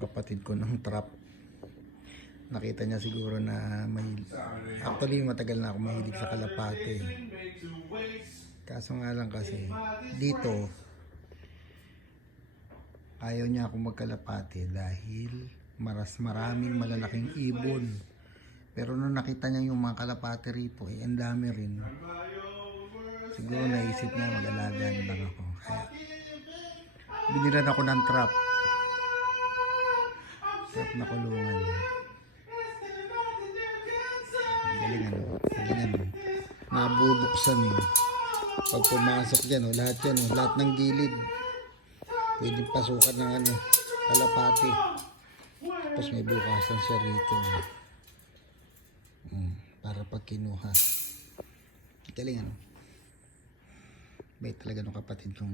ng kapatid ko ng trap. Nakita niya siguro na actually matagal na ako mahilig sa kalapate. Kaso nga lang kasi dito ayaw niya akong magkalapate dahil maraming malalaking ibon. Pero nung nakita niya yung mga kalapate rito, ang dami rin. Siguro naisip niya mag-alaga na lang ako. Kaya binilan ako ng trap na kulungan. Galing nabubuksan eh. Pag pumasok dyan, lahat yan, lahat ng gilid pwedeng pasukan ng kalapati. Tapos may bukasan siya rito para pag kinuha. Galing bait talaga ng kapatid kong